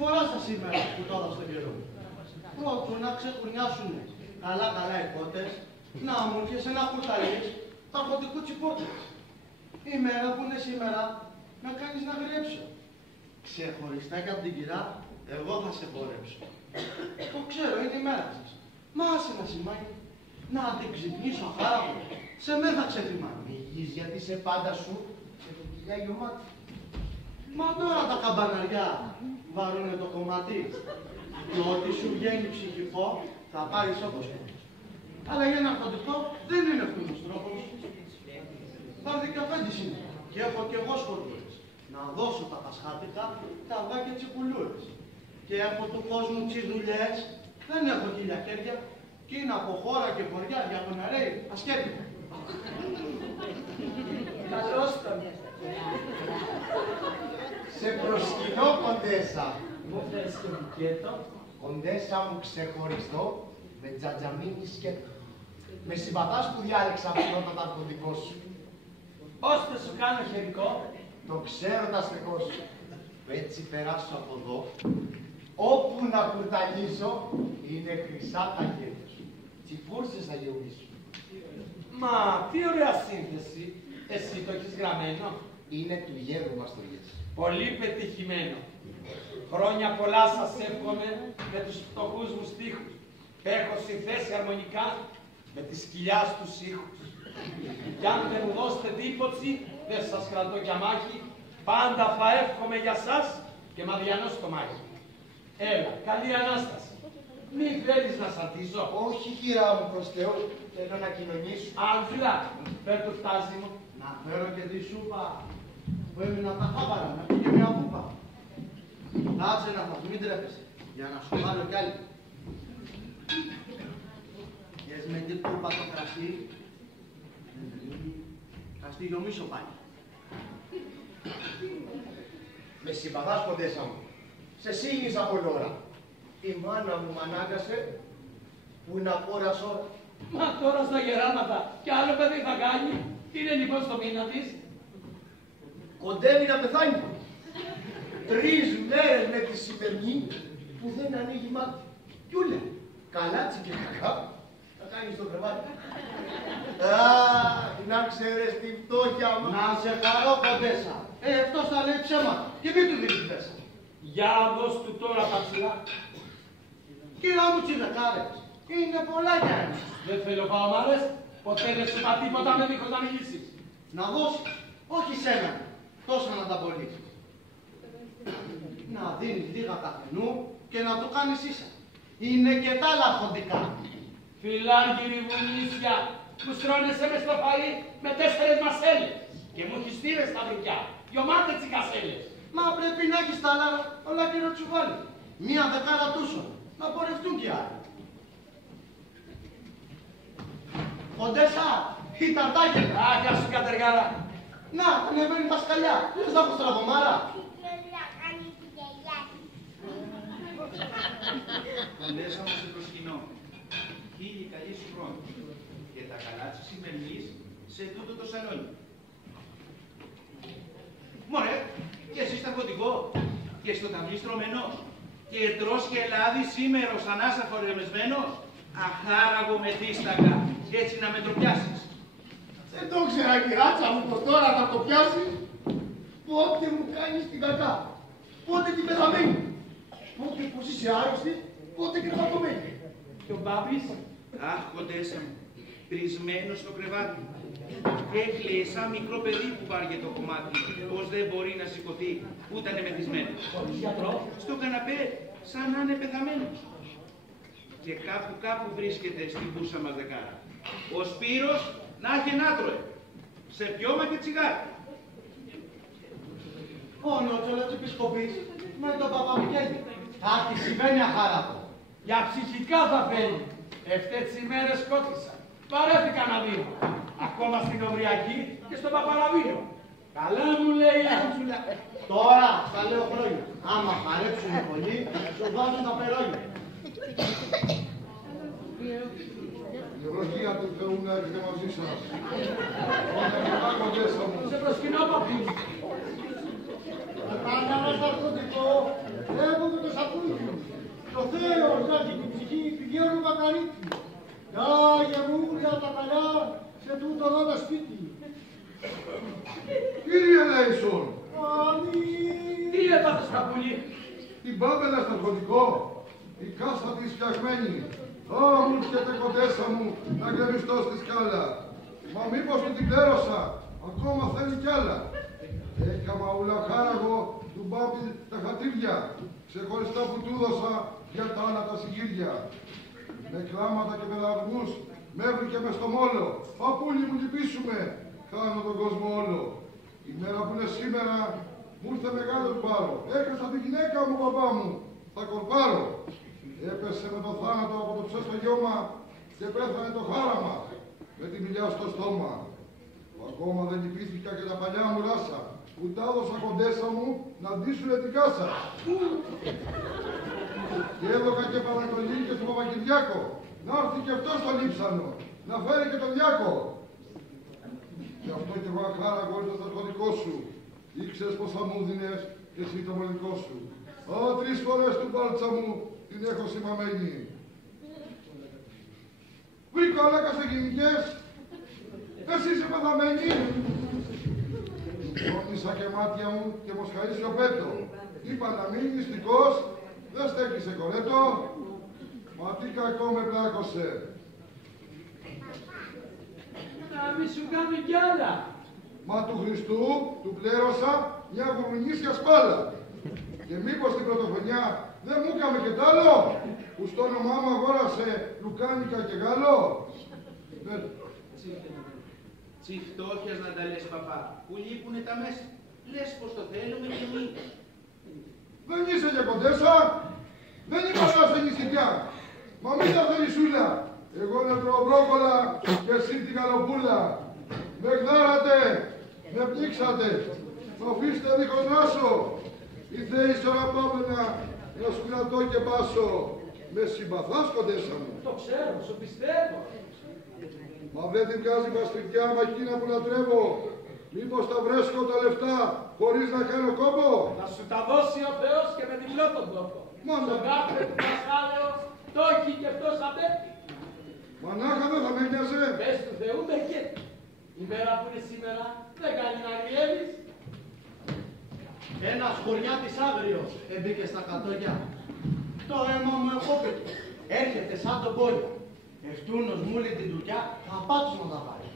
φορά σας σήμερα που τώρα στο καιρό. Πρώτου να ξεκουρνιάσουν καλά-καλά οι κότες, να μου και σε ένα κουρταλί τα κοντικού τσιπότες. Η μέρα που είναι σήμερα να κάνεις να γρέψω. Ξεχωριστά και από την κυρά, εγώ θα σε πορέψω. Το ξέρω, είναι η μέρα σας. Μα άσε να σημαίνει. Να την ξυπνήσω χάρα μου. Σε μένα θα ξεθυμάνει. Μηγείς γιατί σε πάντα σου σε το κοιλιά γιωμάτι. Μα τώρα τα καμπαναριά βαρούνε το κομμάτι. Και ό,τι σου βγαίνει ψυχικό θα πάρεις όπως θέλεις. Αλλά για ναρκωτικό δεν είναι αυτός ο τρόπος. Τα 15 είναι και έχω κι εγώ σκορπούλες. Να δώσω τα πασχάτικα, τα αυγά και τσιπουλούρες. Και έχω του κόσμου τις δουλειές, δεν έχω χίλια χέρια. Κι είναι από χώρα και χωριά για τον αρέει ασχέτικα. Καλώς τον. Σε προσκυνώ, κοντέσα. Μου φέρεις και μπουκέτο. Κοντέσα μου ξεχωριστό, με τζατζαμίνι σκέτο. Με συμπαθάς που διάλεξα αυτό το ναρκωτικό σου. Ώστε σου κάνω χερικό. Το ξέρω τα στεκό σου. Έτσι περάσω από εδώ. Όπου να κουρταλίσω, είναι χρυσά τα χέρια σου. Τσιπούρσες θα γεωμίσω. Μα τι ωραία σύνθεση. Εσύ το έχεις γραμμένο. Είναι του γέρου μας το γες. Πολύ πετυχημένο. Χρόνια πολλά σας εύχομαι με τους φτωχούς μου στίχους. Έχω συνθέσει αρμονικά με τη σκυλιά στους ήχους. Κι αν δεν μου δώσετε τίποτσι, δεν σας κρατώ για μάχη. Πάντα θα εύχομαι για σας και μαδιανό στο μάχη. Έλα, καλή Ανάσταση. Μη θέλεις να σ' αρτήσω. Όχι, κυρά μου, προς Θεού, θέλω να κοινωνήσω. Άντζουλα, φέρ' το φτάσι μου. Να φέρω και τη σούπα που έμεινα τα χάβαρα, να πήγε μια πούπα. Κάτσε να μας, μην τρέπεσαι, για να σου βάλω κι άλλη. Κες με την πούπα το κρασί, θα στη γιομίσω πάλι. Με συμπαθάς, κοντέσα μου. Σε σύγχυσα πολλή ώρα. Η μάνα μου μ' ανάγκασε που να πόρας ώρα. Μα τώρα στα γεράματα κι άλλο παιδί θα κάνει. Τι είναι λοιπόν στο μήνα της. Κοντεύει να πεθάνει. 3 μέρες με τη σημερινή που δεν ανοίγει μάτι. Κιούλε, καλάτσι και κακά, θα κάνει στο κρεβάτι. Αχ, να ξέρεις τη φτώχεια μου. Να σε χαρώ, κοντέσα. Αυτός θα λέει ψέματα και μην του δίνεις μέσα. Για δώσ' του τώρα τα ψηλά. Κυρά μου τσιδεκάρες, είναι πολλά για ένας. Δεν θέλω παομάρες, ποτέ δεν σου είπα τίποτα με δίχως να μιλήσεις. Να δώσεις, όχι σένα, τόσα να τα πωλήσεις. Να δίνεις λίγα καφενού και να το κάνεις ίσα. Είναι και τα άλλα αφοντικά. Φιλάργυρη βουνίσια, που στρώνεσαι μες στο φαΐ με 4 μασέλες. Και μου έχεις στείλει στα βρικιά, 2 μάτες τσικασέλες. Μα πρέπει να έχεις τα άλλα όλα κύριο τσουβάλι. Μία δεκάρα τούσων, να πορευτούν κι άλλοι. Κοντέσα, η ταρτάκια. Άχα σου κατεργάρα. Να, ανεβαίνει τα σκαλιά. Θες να έχω στραβωμάρα. Κοντέσα μου σε προσκυνώ. Χίλιοι καλοί σου χρόνους. Και τα καλά της σημερινής σε τούτο το σαλόνι. Μωρέ, και εσύ στα φωτικό, και στο ταυλί στρωμένος, και τρως και λάδι σήμερα σαν άσα φορεμεσμένος, αχάραγο με δίσταγα, έτσι να με το πιάσεις. Δεν το ξέρα, κυράτσα μου, πως τώρα θα το πιάσεις. Πότε μου κάνεις την κακά, πότε την πεθαμένη, πότε πως είσαι άρρωστη, πότε κρεβατωμένη. Και ο Μπάμπης. Αχ, κοντέσα μου, πρισμένο στο κρεβάτι. Έκλαιε σαν μικρό παιδί που βάργε το κομμάτι, πως δεν μπορεί να σηκωθεί, που ήταν μεθυσμένο. Χωρίς γιατρό. Στο καναπέ, σαν να είναι πεθαμένος. Και κάπου βρίσκεται στην μπούσα μας δεκάρα. Ο Σπύρος να έχει νάτρωε, σε πιώμα και τσιγάρι. Ο νότσολος επισκοπής με τον Παπαμικέλη. Κάτι συμβαίνει αχάραπο. Για ψυχικά θα φέρει. Ευτές ημέρες σκότησα. Παρέθηκα να δω. Ακόμα στην Οβριακή και στον Παπαραβίνο. Καλά μου λέει η Άντζουλα. Τώρα, στα λέω χρόνια. Άμα χαρέψουν πολύ, σου βάζουν τα περόνια. Η ευλογία του Θεού να έρχεται μαζί σας. Ονειρικά, κοντέσα μου. Σε προσκυνώ, Παππού. Πάντα μας ναρκωτικό, έχουμε το Στο Θεός να την ψυχή πηγαίνουν μακαρίτσι. Τα γεμούλια τα καλά σε τούτο εδώ το σπίτι. Κύριε Λέισον, Τι έπαθες καπούλη? την πάμπελα στο αρχοντικό, η κάσα της φτιαγμένη. Ω, μου έρχεται κοντέσα μου να γκρεμιστώ στη σκάλα. Μα μήπως του την πλέρωσα, ακόμα θέλει κι άλλα. Έκαμα ούλα χάραγο του μπάμπη τα χατήρια, ξεχωριστά που του δώσα για τα άλλα τα συγγύρια. Με κλάματα και πεδαργούς, με έβρικε μες στο μόλο. Παππούλη μου λυπήσουμε, χάνω τον κόσμο όλο. Η μέρα που είναι σήμερα, μου ήρθε μεγάλο πάρω. Έκασα τη γυναίκα μου, παπά μου, θα κορπάρω. Έπεσε με το θάνατο από το ψέστο γιώμα και πέθανε το χάραμα με τη μιλιά στο στόμα. Ακόμα δεν λυπήθηκα και τα παλιά μου ράσα που τα έδωσα κοντέσα μου να ντύσουνε την κάσα. Και έδωκα και παρακτολή και στον Παπακυριάκο να έρθει και αυτό στο λείψανο, να φέρει και τον Διάκο. Γι' αυτό κι εγώ αχάραγο ήρθα στο αρχοντικό σου. Ήξερες πως θα μου δίνες και εσύ το μολυκό σου. Α, 3 φορές του μπάλτσα μου την έχω σημαμένη. Βρήκα αλάκα σε γενικές. Εσύ είσαι πεθαμένη. Όνεισα και μάτια μου και μοσχαρίσει ο πέτο. Είπα να μείνει νηστικός, δεν στέκησε κορέτο. Μα τι κακό με πλάκωσε. Να μη σου κάνει κι άλλα. Μα του Χριστού του πλέρωσα μια γουρμινίσια σπάλα. Και μήπως την πρωτοχρονιά δεν μου έκαμε και τ' άλλο, που στο όνομά μου αγόρασε λουκάνικα και γάλο. Τσι φτώχειας να τα λες, παπά, που λείπουνε τα μέσα. Λες πως το θέλουμε κι εμείς. Δεν είσαι για κοντέσα, δεν είμαι σε νησιτιά. Μα μην τα θέλει σούλα. Εγώ να τρώω μπρόκολα και εσύ την καλοπούλα. Με γδάρατε, με πνίξατε, μ' αφήστε δίχως νάσο. Ή θέλεις τώρα πάμε να σκουρατώ και πάσω. Με συμπαθάς κοντέσα μου. Το ξέρω, σου πιστεύω. Μα δεν την βγάζει παστρικιά μα εκείνα που λατρεύω. Μήπως τα βρέσκω τα λεφτά χωρίς να κάνω κόμπο. Θα σου τα δώσει ο Θεός και με διπλό τον τόπο. Μόνο. Στον κάθε του Πασχάλεος το έχει και αυτός απέφτει. Μανάχα δεν θα με νοιάζε. Πες του Θεού με χέτη. Η μέρα που είναι σήμερα δεν κάνει να γριεύεις. Ένας χωριάτης άγριος έμπηκε στα κατόγια. Το αίμα μου εκόπηκε. Έρχεται σαν τον πόλιο. Ευτούνος μου λέει την τουρκιά, θα πάτσω να τα πάρει.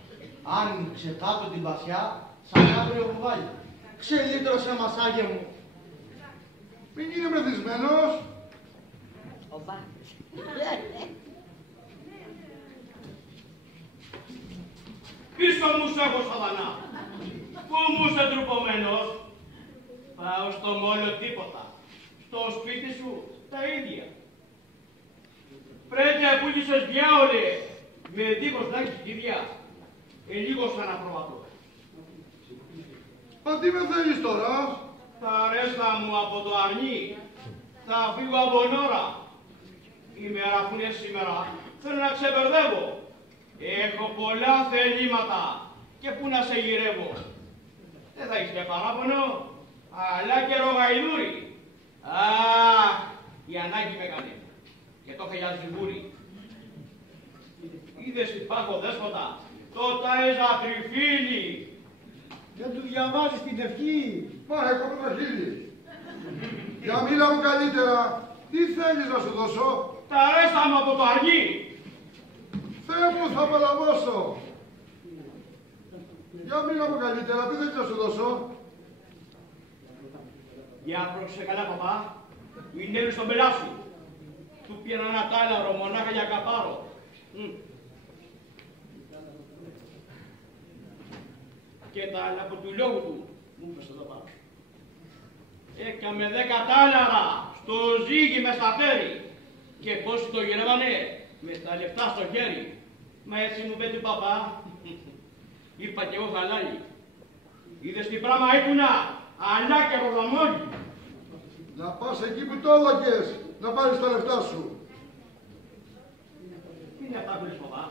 Άνοιξε κάτω την πασιά, σαν άγριο βουβάλι. Ξελίτρωσε μασάγε μου. Μην είναι μεθυσμένος. Πίσω μου σ' έχω σατανά. Πού μου είσαι τρουπωμένος. Πάω στο μόλο τίποτα. Στο σπίτι σου τα ίδια. Πρέπει να πούλησες διάολε. Με δίχως να έχεις κηδιά. Λίγο σαν απροβατό. Μα τι με θέλεις τώρα. Τα ρέστα μου από το αρνί. Θα φύγω από ώρα. Η μέρα που είναι σήμερα θέλω να ξεμπερδεύω. Έχω πολλά θελήματα και πού να σε γυρεύω. Δεν θα έχεις και παράπονο, αλλά και ρογαϊδούρι. Αχ, η ανάγκη με έκανε και το είχε για ζυγούρι. Είδες υπάρχω δέσποτα, το ταΐζα τριφύλι. Δεν του διαβάζεις την ευχή. Μα έχω το χείλη. Για μίλα μου καλύτερα. Τι θέλεις να σου δώσω. Τα ρέστα μου από το αργί. Θεέ μου θα παλαβώσω. Για μίλα μου καλύτερα. Τι θέλεις να σου δώσω. Για πρόσεξε καλά παπά, είναι έλους στον πελάσου. Του πήραν ένα τάλαρο μονάχα για καπάρο. Και τα άλλα από του λόγου του μου είπες εδώ πάνω. Έκαμε 10 τάλαρα στο ζύγι με στα χέρι. Και πόσοι το γυρεύανε με τα λεφτά στο χέρι. Μα έτσι μου πέτει παπά. Είπα κι εγώ χαλάλι. Είδες τι πράγμα έκουνα, αλλά και ροδαμόνι. Να πας εκεί που το έδωκες, να πάρεις τα λεφτά σου. Τι είναι αυτά που λες παπά.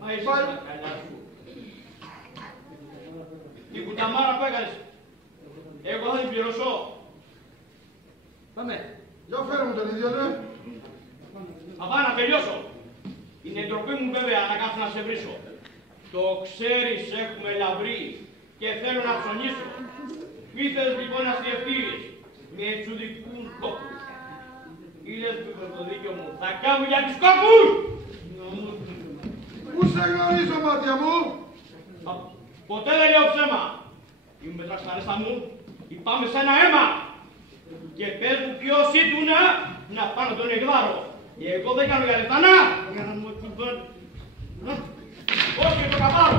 Μα εσύ Πάλι. τα καλά σου. Την κουταμάρα που έκανες, εγώ θα την πληρώσω. Πάμε. Για φέρε μου τον ίδιο, ναι. Θα να τελειώσω. Είναι ντροπή μου βέβαια να κάθω να σε βρίσω. Το ξέρεις, έχουμε λαβρεί και θέλω να ψωνίσω. Μη θες λοιπόν να σκεφτείς με τσουδικούν τόπους. Ήλες που είπε το δίκιο μου, θα κάνω για τις κόπους! Πού σε γνωρίζω, μάτια μου! Ποτέ δεν λέω ψέμα. Είμαι με τραξαρέστα μου, πάμε σε ένα αίμα. Και πες μου ποιος ήτουνα να πάνω τον εκδάρω. Εγώ δεν κάνω για λεφτανά, για να μου εκδάρω. Όχι, το καθάρω.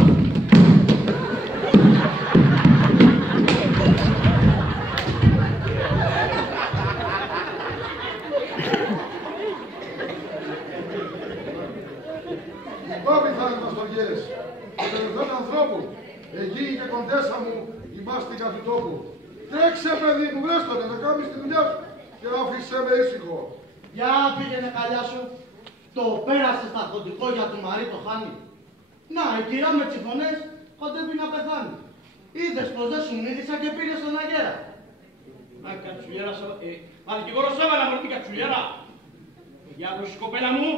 Πάπη θα είναι παστοριές, ο τελευταίος ανθρώπου. Εκεί και κοντέσα μου η μάστιγα του τόπου. Τρέξε, παιδί μου, βρες τον, να κάνεις τη δουλειά σου και άφησέ με ήσυχο. Για πήγαινε καλιά σου. Το πέρασε στα χοντικό για το Μαρί το χάνει. Να, η κυρά με τσιφωνές κοντεύει να πεθάνει. Είδες πως δεν σου μύθισα και πήγε στον αγέρα. Μα κατσουλιέρα, μα δικηγόρος έβαλα με την κατσουλιέρα. Για ακούσεις κοπέλα μου,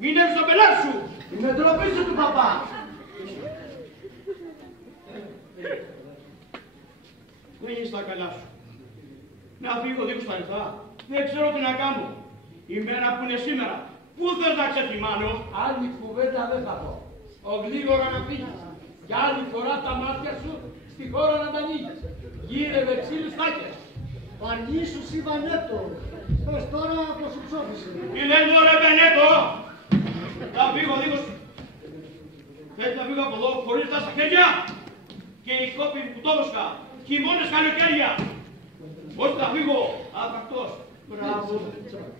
μην έρθεις στο πελάτη σου. Είναι ντροπή σου του παπά. Δεν είσαι στα καλά σου. Να φύγω δίχως τα λεφτά. Δεν ξέρω τι να κάνω. Η μέρα που είναι σήμερα. Πού θες να ξεφημάνω? Άλλη κουβέντα δεν θα πω. Ο γλίγορα να φύγεις. Για άλλη φορά τα μάτια σου στη χώρα να τα ανοίγεις. Γύρευε ξύλους τάκες. Παρνή σου Σιβανέτο. Πες τώρα πως σου ψώφισε. Τι λένε τώρα, Βενέτο? Θα φύγω δίχως. Θέλει να φύγω από εδώ χωρίς τα στα χέρια. Και οι κόποι που το έβοσκα. Χειμώνες καλοκαίρια. Όχι θα φύγω. Άπρακτος. Μπράβο.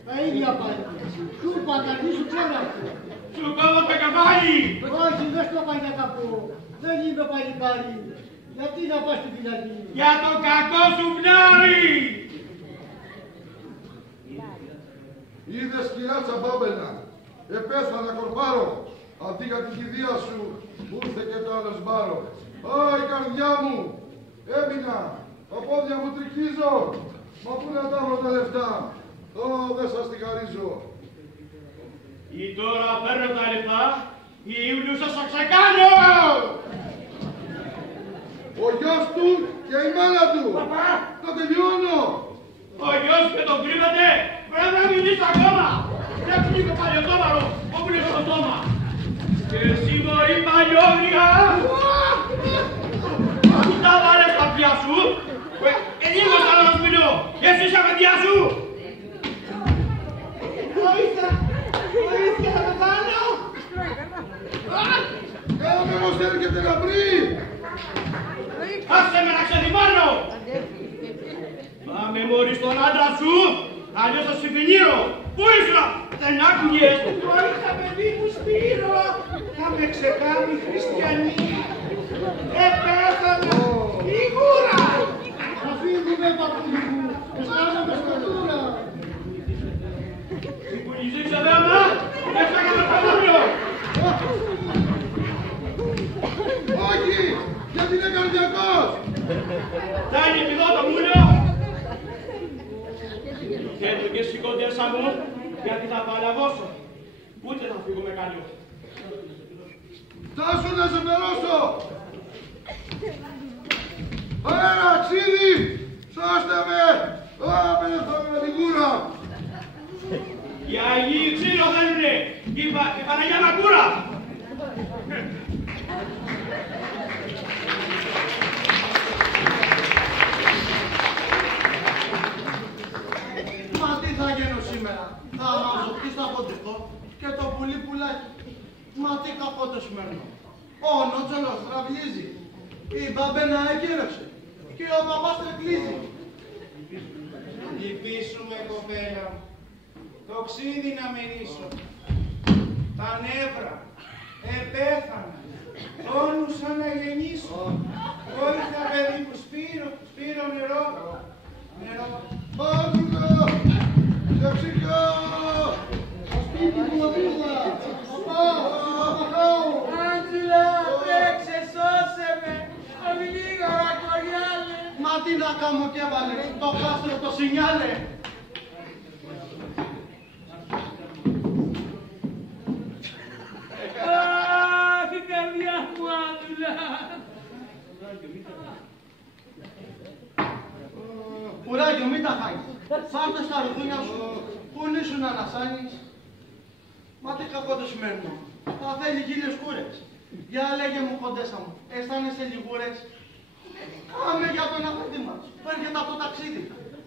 Τα ίδια πάλι. Σου παταρνή σου ξέρω. Σου κόβω το καβάλι. Όχι, δεν στο πάει για καπού. Δεν είμαι παλικάρι. Γιατί να πας στη φυλακή. Για το κακό σου βλάρι. Είδες κυρά Τσαμπάμπελα, επέθανα κορπάρο, αντί για την κηδεία σου που ήρθε και το άλλο σμπάρο. Α, η καρδιά μου, έμεινα, τα πόδια μου τριχίζω, μα πού να τα βρω τα λεφτά, δεν σας τη χαρίζω. Ή τώρα παίρνω τα λεφτά, ή Ιούλιου σας θα ξεκάνω. Ο γιος του και η μάνα του, Παπά. το τελειώνω. Ο γιος και τον κρύβεται, πρέπει να μιλήσει ακόμα. Δεν πνίγω παλιωτόμαρο, όπου είναι στο στόμα. Και εσύ μωρή παλιόγρια, που τα βάλες στα πια σου, και λίγο θα να σου μιλώ, εσύ είσαι παιδιά σου. Βοήθεια! Βοήθεια να το κάνω! Κάμε πως έρχεται να βρει. Άσε με να ξεδιμάνω. Πάμε μωρή στον άντρα σου, αλλιώς θα συμφινείρω. Πού ήσουν, δεν άκουγες. Βοήθεια, παιδί μου, Σπύρο! Θα με ξεκάνει χριστιανή! Επέθανε! Η γούρα! Θα φύγουμε παππούλη μου. Αισθάνομαι σκοτούρα. Συμπουλιζή ξεδάμα, μέσα και το παλάμιο. Όχι, γιατί είναι καρδιακός. Φτάνει επιδό το μούνιο. Θέλω και σηκώντεσα μου, γιατί θα παλαβώσω. Ούτε θα φύγω με καλό. Φτάσου να σε περώσω. Αέρα, ξύδι, σώστε με. Πέθαμε με την κούρα. Οι Αγίοι ξύλο θέλουνε, η Παναγιά Μακούρα. Μα τι θα γίνω σήμερα, θα μαζοπεί στα ποντικό και το πουλί πουλάκι. Μα τι κακό το σημερινό. Ο Νότσολος τραυλίζει, η μπαμπένα έγκυρωσε και ο παπάς τρεκλίζει. Λυπήσουμε κοπέλα μου, το ξύδι να μυρίσω. Τα νεύρα επέθανα, τόνουσα να γεννήσω. Βοήθεια παιδί μου, Σπύρο νερό, νερό. Μάζουλα, σε ψυχά. Στο σπίτι μου οδήγα. Παπά, παπαχάω. Άντζελα, τρέξε, σώσε με, γλίγορα κοριάλε. Μα τι να κάνω κι έβαλε, το κάστρο το σινιάλε. στα ρουδούνια σου, που ήσουν να ανασάνεις. Μα τι κακό το σημαίνει. Θα θέλει χίλιες κούρες. Για λέγε μου, κοντέσα μου, αισθάνεσαι λιγούρες. Κάμε για τον αφέντη μας, που έρχεται από το ταξίδι.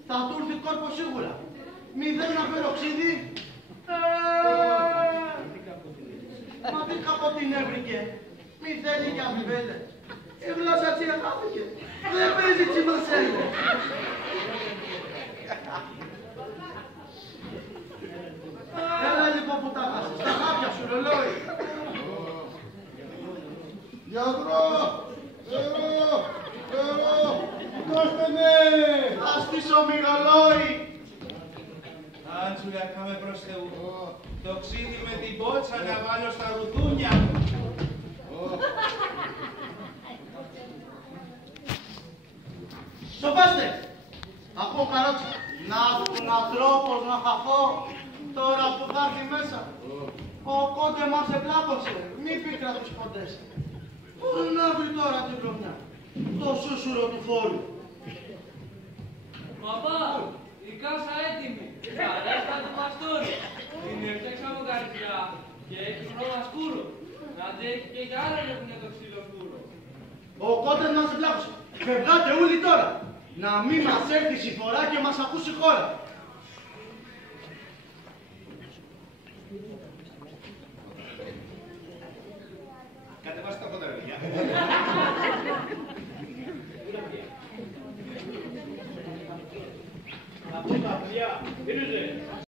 Θα του έρθει κόρπο σίγουρα. Μηδέν να περοξίδι. Μα τι κακό την έβρικε. Μη θέλει και αμοιβέλε. Η γλώσσα τσιρχάθηκε. Δεν παίζει τσιμασέλε. Έλα λοιπόν που τα χάσεις. Τα χάπια σου ρολόι. Γιατρό! Δώστε με! Θα στήσω μυρολόι. Άντζουλα, κάμε προς Θεού. Το ξύδι με την πότσα να βάλω στα ρουδούνια μου. Σοπάστε! Ακούω καρότσα. Να βγουν ανθρώπος να χαθώ τώρα που θα έρθει μέσα. Ο κόντε μας εμπλάκωσε. Μη πίκρα τους κοντές. Πού να βρει τώρα την κλωμιά. Το σούσουρο του φόρου. Παπά, η κάσα έτοιμη. Τα ρέστα του μαστούρου. Την έφτιαξαμε καρδιά και έχει χρώμα σκούρο. Να αντέχει και για άλλα έχουν το ξύλο σκούρο. Ο κόντες μας εμπλάκωσε. Φευγάτε όλοι τώρα. Να μην μας έρθει συμφορά και μας ακούσει χώρα. Κατεβάστε τα φώτα, παιδιά. Από τα παιδιά, πήρετε.